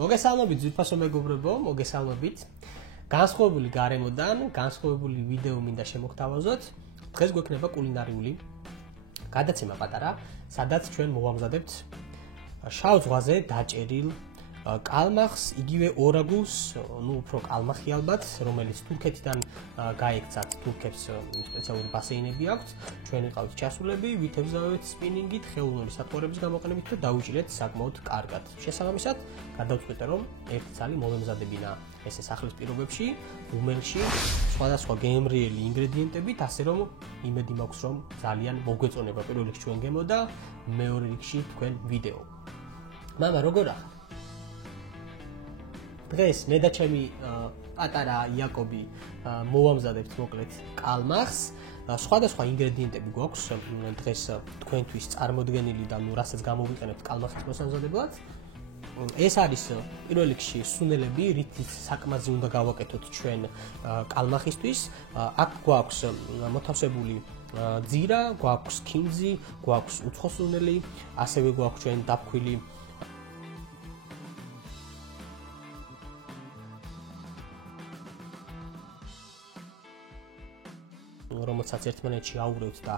მოგესალმებით ძვირფასო მეგობრებო, მოგესალმებით. განსხვავებული გარემოდან, განსხვავებული ვიდეო მინდა შემოგთავაზოთ. დღეს გვექნება კულინარიული გადაცემა პატარა, სადაც ჩვენ მოვამზადებთ შავ ზღვაზე დაჭერილ კალმახს, იგივე ორაგულს, უფრო კალმახი ალბათ, რომელიც თურქეთიდან გაიქცათ, თურქებს სპეციალური ბასეინები აქვთ. ჩვენ ვიყავით ჩასულები, ვითევზავეთ სპინინგით, ხელოვნური სათბორების გამოყენებით და დავიჭირეთ საკმაოდ კარგად. შესაბამისად, გადავწყვიტე რომ ერთი ცალი მოვემზადებინა ესე სახლის პირობებში, უმელში, სხვადასხვა გემრიელი ინგრედიენტებით, ასე რომ იმედი მაქვს რომ ძალიან მოგვეწონება პირველ რიგში ჩვენ გემო და მეორე რიგში თქვენ ვიდეო. მამა, როგორ ახლა? დღეს მე და ჩემი პატარა იაკობი მოვამზადებთ მოკლედ კალმახს. სხვადასხვა ინგრედიენტები გვაქვს დღეს თქვენთვის წარმოდგენილი და რასაც გამოვიყენებთ კალმახის მოსამზადებლად. ეს არის პირველ რიგში სუნელები, რითიც საკმაოდ უნდა გავაკეთოთ ჩვენ კალმახისთვის. აქ გვაქვს მოთავსებული ძირა, გვაქვს ქინძი, გვაქვს უცხო სუნელი, ასევე გვაქვს ჩვენ დაფქვილი რომელსაც ერთმანეთში აურევთ და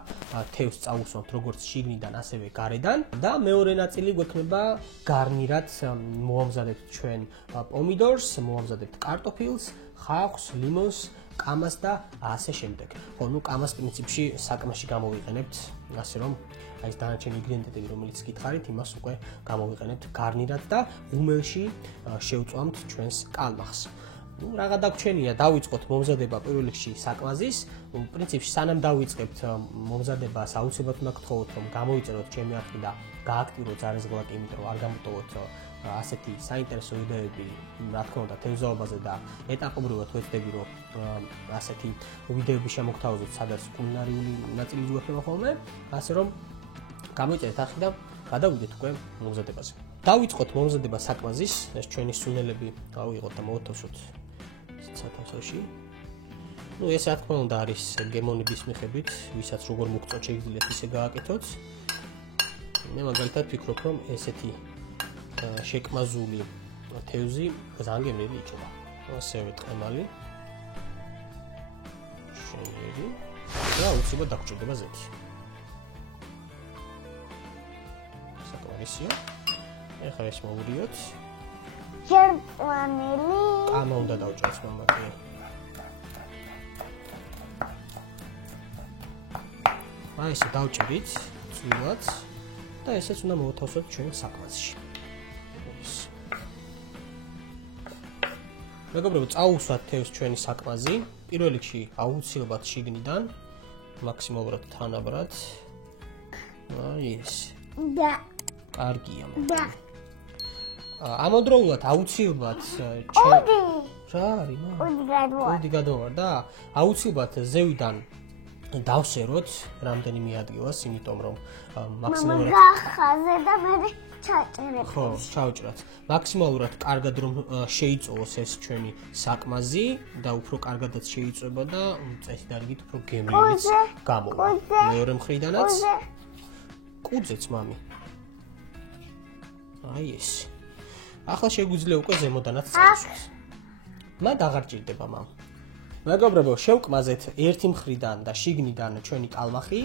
თევზს წაუსვამთ როგორც შიგნიდან, ასევე გარედან და მეორე ნაწილი გვექნება გარნირად მოვამზადებთ ჩვენ პომიდორს, მოვამზადებთ კარტოფილს, ხახვს, ლიმონს, კამას და ასე შემდეგ. ხო, კამას პრინციპში საკმაში გამოვიყენებთ, ასე რომ ეს დანარჩენი ინგრედიენტები, რომელიც გითხარით, იმას უკვე გამოვიყენებთ გარნირად და უმელში შევწვამთ ჩვენს კალმახს. Რაღა დაგვრჩენია, დავიწყოთ მომზადება პირველ რიგში საკმაზის. პრინციპში სანამ დავიწყებთ მომზადებას, აუცილებლად უნდა გთხოვოთ, რომ გამოვიწეროთ ჩემი არხი და გააქტიუროთ ზარეზღლაკი, იმიტომ რომ არ გამოტოვოთ ასეთი საინტერესო ვიდეოები, რა თქმა უნდა, თევზაობაზე და ეტაპობრივად ვეცდები, რომ ასეთი ვიდეოები შემოგთავაზოთ, სადაც კულინარიული ნაწილი გვექნება ხოლმე, ასე რომ გამოვიწერეთ არხი და გადავიდეთ უკვე მომზადებაზე. დავიწყოთ მომზადება საკმაზის, ეს ჩვენი სუნელები გავიღოთ და მოვთავსოთ სათავსოში. ეს რა თქმა უნდა არის გემონების მიხედვით, ვისაც როგორ მოგწონთ შეგიძლიათ ისე გააკეთოთ. მე მაგალითად ვფიქრობ, რომ ესეთი შეკმაზული თევზი ძალიან გემრიელი იქნება. ასევე ტყემალი. შენიერი და უცებ დაგჭირდება ზეთი. საკმარისია. ეხლა ეს მოვურიოთ. ჯერტვანილი. ამა უნდა დავჭერს მამა კი. აი ესე დავჭერით წვიმად და ესეც უნდა მოვთავსოთ ჩვენ საკმაზში. მეგობრებო, წაუსვათ თევზს ჩვენი საკმაზი. პირველ რიგში აუცილებლად შიგნიდან, მაქსიმალურად თანაბრად. აი ეს. და კარგია. და ამავდროულად აუცილებლად ოდი. რა არის მა? ოდი გადვა. ოდი გადავარ და აუცილებლად ზევიდან დავსეროთ რამდენიმე ადგილას, იმიტომ რომ მაქსიმალურად გახაზე და მე ჩაჭერებ. ხო, ჩავჭრათ. მაქსიმალურად კარგად რომ შეიწოვოს ეს ჩვენი საკმაზი და უფრო კარგადაც შეიწובה და წესი დარიგით უფრო გემრიელიც გამოვა. მეორე მხრიდანაც კუძეც მამი. აი ეს. ახლა შეგვიძლია უკვე ზემოდანაც წავსვათ. მან აღარ ჭირდება მამ. მეგობრებო, შევკმაზეთ ერთი მხრიდან და შიგნიდან ჩვენი კალმახი.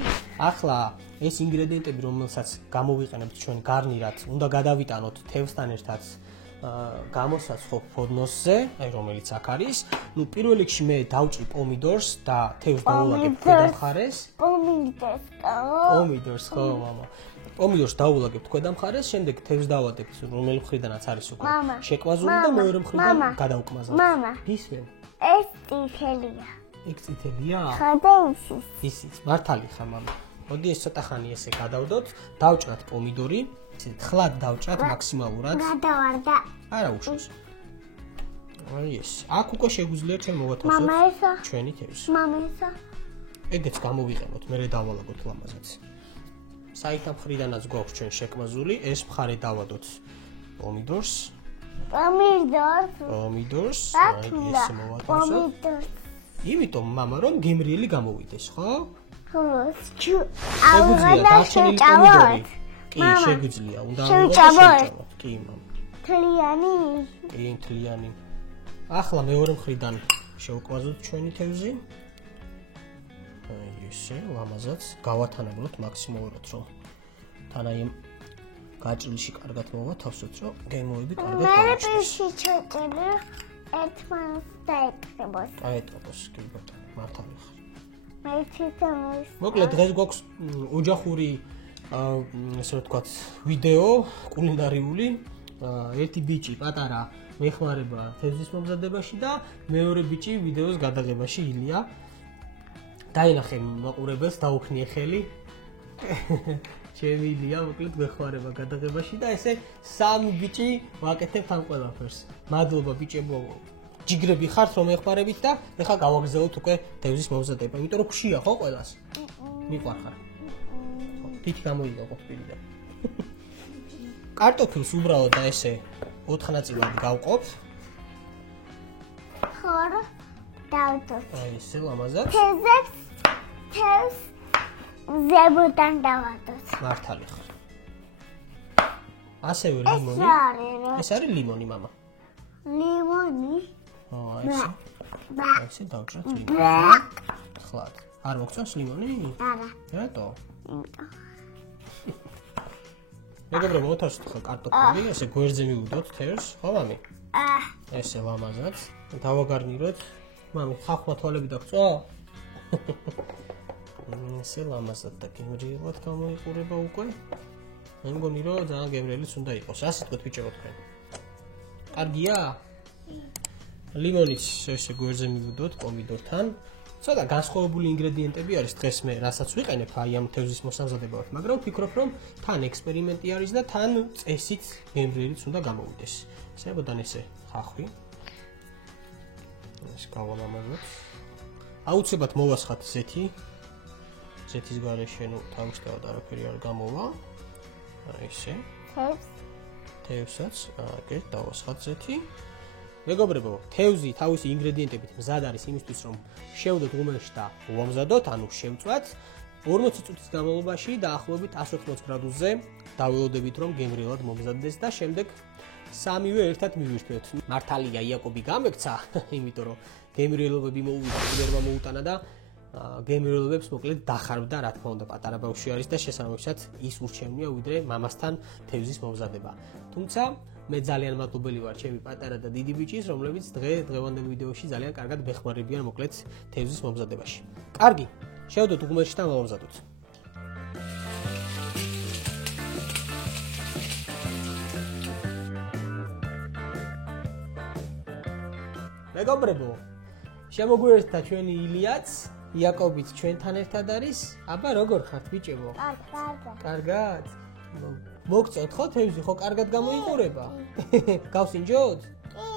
ახლა ეს ინგრედიენტები, რომელსაც გამოვიყენებთ ჩვენ გარნირად, უნდა გადავიტანოთ თევზთან ერთად გამოსაცხო ფოდნოსზე, აი რომელიც აქ არის. პირველ რიგში მე დავჭრი პომიდორს და თევზს დავულაგებ ქვედა მხარეს. პომიდორს, ხო, მამა. პომიდორს დავულაგებთ ქვედა მხარეს, შემდეგ თევზს დავადებთ, რომელი მხრიდანაც არის უკვე შეკვაზული და მეორე მხრიდან გადავკმაზავთ. მამა. ისე. ეს წითელია. ეგ წითელია? ხადა ისიც, მართალი ხარ მამა. მოდი ეს ცოტა ხანი ესე გადავდოთ, დავჭრათ პომიდორი, ისე ხლად დავჭრათ მაქსიმალურად. გადავარდა. არა უშავს. აი ეს. აქ უკვე შეგვიძლია ჩვენ მოვათავსოთ მამა ესა. ჩვენი თევზი. მამა ესა. ეგეც გამოვიყენოთ, მე დავალაგოთ ლამაზად. საითა მხრიდანაც გვაქვს ჩვენ შეკმაზული, ეს მხარე დავადოთ პომიდორს. პომიდორს, აი ეს მოვათავსოთ. იმიტომ მამა რომ გემრიელი გამოვიდეს, ხო? ხო. შეგვიძლია დარჩენილი პომიდორი. კი, შეგვიძლია, უნდა ავიღოთ. კი, მამა. თლიანი. კი, თლიანი. ახლა მეორე მხრიდან შევკვაზოთ ჩვენი თევზი. აი ესე, ლამაზად გავათანაბროთ მაქსიმალურად, რომ თან აი გაჭრილში კარგად მოვა თავსოთ, რომ გემოები კარგად მე გავაჩნდეს. პირში ჩაჭრილი ერთმანს დაეკრიბოს. აეტყობოს, კი ბატონო, მართალი ხარ. მე ციტამოს. მოკლედ დღეს გვაქვს ოჯახური ესე ვთქვათ, ვიდეო კულინარიული. ერთი ბიჭი პატარა მეხმარება თევზის მომზადებაში და მეორე ბიჭი ვიდეოს გადაღებაში ილია. დაინახე მაყურებელს, დაუქნიე ხელი. ჩემი ილია მოკლედ მეხმარება გადაღებაში და ესე სამი ბიჭი ვაკეთებთ ამ ყველაფერს. მადლობა ბიჭებო. ჯიგრები ხართ რომ ეხმარებით და ეხლა გავაგზავნოთ უკვე თევზის მომზადება. იმიტომ რომ ხშია ხო ყველას? მიყვარხარ. თითი გამოიგო ყოფილიდან. კარტოფილს უბრალოდ და ესე 4 ნაწილად გავყოფ. ხორ დავდოთ. აი ესე ლამაზად. თევზს ზებოდან დავადოთ. მართალი ხარ. ასევე ლიმონი. ეს არის ლიმონი მამა. ლიმონი. აი ესე. აი ესე დავჭრათ ლიმონი. ხლად. არ მოგწონს ლიმონი? არა. რატო? მეგობრებო, მოთავსეთ ხა კარტოფილი, ესე გვერდზე მივუდოთ თევზს, ხო მამი? ესე ლამაზად. დავაგარნიროთ. მამი, ხახვა თვალები დაგწვა? ესე ლამაზად და გემრიელად გამოიყურება უკვე. მე მგონი რომ ძალიან გემრიელიც უნდა იყოს. ასე თქვით ბიჭებო თქვენ. კარგია? ლიმონიც ესე გვერდზე მივუდოთ პომიდორთან. ცოტა განსხვავებული ინგრედიენტები არის დღეს მე რასაც ვიყენებ აი ამ თევზის მოსამზადებად, მაგრამ ვფიქრობ რომ თან ექსპერიმენტი არის და თან წესით გემრიელიც უნდა გამოვიდეს. ზებოდან ესე ხახვი. ეს გავალამაზოთ. აუცილებლად მოვასხათ ზეთი. ზეთის გარეშე ნუ თავისთავად არაფერი არ გამოვა. აი ესე. თევზსაც აგერ დავასხათ ზეთი. მეგობრებო, თევზი თავისი ინგრედიენტებით მზად არის იმისთვის, რომ შევდოთ ღუმელში და ვამზადოთ, ანუ შევწვათ 40 წუთის განმავლობაში დაახლოებით 180 გრადუსზე დაველოდებით, რომ გემრიელად მომზადდეს და შემდეგ სამივე ერთად მივირთვეთ. მართალია იაკობი გამექცა, იმიტომ რომ გემრიელობები მოუვიდა, მოუტანა და გემრიელობებს მოკლედ დახარბდა, რა თქმა უნდა, პატარა ბავშვი არის და შესაბამისად ის ურჩევნია ვიდრე მამასთან თევზის მომზადება. თუმცა მე ძალიან მადლობელი ვარ ჩემი პატარა და დიდი ბიჭის, რომლებიც დღევანდელ ვიდეოში ძალიან კარგად მეხმარებიან მოკლედ თევზის მომზადებაში. კარგი, შევდოთ ღუმელში და მოვამზადოთ. მეგობრებო, შემოგვიერთდა ჩვენი ილიაც, იაკობიც ჩვენთან ერთად არის. აბა როგორ ხართ ბიჭებო? კარგად. მოგწონთ ხო თევზი, ხო კარგად გამოიყურება? გავსინჯოთ? კი.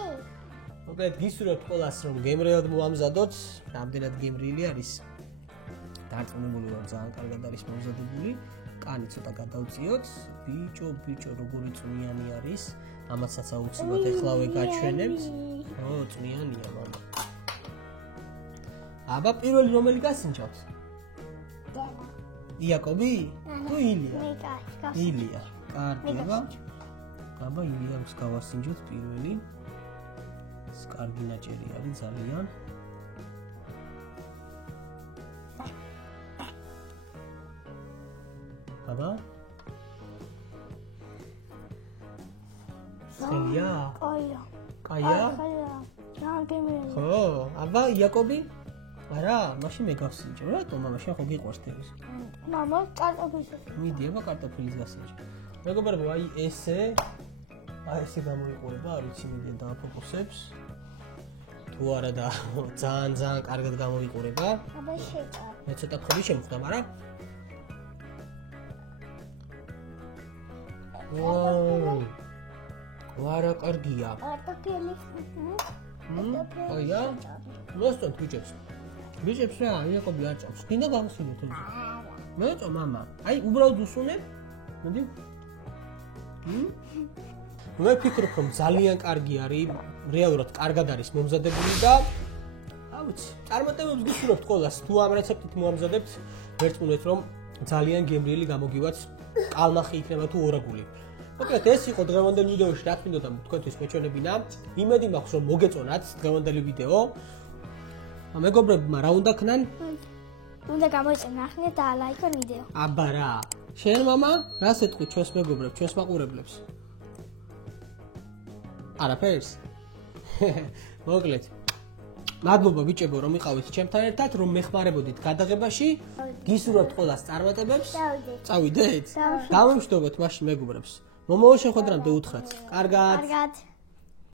მოკლედ გისურვებთ ყველას რომ გემრიელად მოამზადოთ, რამდენად გემრიელი არის. დარწმუნებული ვარ ძალიან კარგად არის მომზადებული. კანი ცოტა გადავწიოთ. ბიჭო, როგორი წვნიანი არის. ამასაც აუცილებლად ეხლავე გაჩვენებთ. ო, წვნიანია მამა. აბა პირველი რომელი გასინჯოთ? იაკობი? თუ ილია? ილია. კარგი, აბა ილიას გავასინჯოთ პირველი. ეს კარგი ნაჭერი არის ძალიან. აბა? ხელია? კაია? ხო, აბა იაკობი? არა, მაშინ მე გავსინჯო. რატო მამა შენ ხო გიყვარს თევზი? მამა კარტოფილს. მიდი აბა კარტოფილის გასინჯო. მეგობრებო, აი ესე გამოიყურება, არ ვიცი მიდიან დააფოკუსებს. თუ არა და ძალიან კარგად გამოიყურება. აბა შეჭარ. მე ცოტა ხელი შემხდა, მაგრამ ვარა კარგია. კარტოფილი. აია? მოსწონთ ბიჭებს. ბიჭებს რა, იაკობი არ ჭამს. გინდა გამოსინო თევზი. მეწო მამა. აი უბრალოდ უსუნებ. მოდი. მე ვფიქრობ, რომ ძალიან კარგი არის, რეალურად კარგად არის მომზადებული და აუცი, წარმატებებს გისურვებთ ყველას. თუ ამ რეცეპტით მოამზადებთ, ვერწმუნეთ, რომ ძალიან გემრიელი გამოგივაც კალმახი იქნება თუ ორაგული. მოკლედ ეს იყო დღევანდელ ვიდეოში რაც მინდოდა თქვენთვის მეჩვენებინა. იმედი მაქვს რომ მოგეწონათ დღევანდელი ვიდეო. მეგობრებმა რა უნდა ქნან? უნდა გამოიწვიონ ახლა და ლაიქონ ვიდეო. აბა რა. შენ მამა რას ეთქვი ჩვენს მეგობრებს, ჩვენს მაყურებლებს? არაფერს. მოკლედ. მადლობა ბიჭებო რომ იყავით ჩემთან ერთად, რომ მეხმარებოდით გადაღებაში. გისურვებთ ყველას წარმატებებს. წავიდეთ? დავამშვიდობოთ მაშინ მეგობრებს. მომავალ შეხვედრამდე უთხრათ. კარგად. კარგად.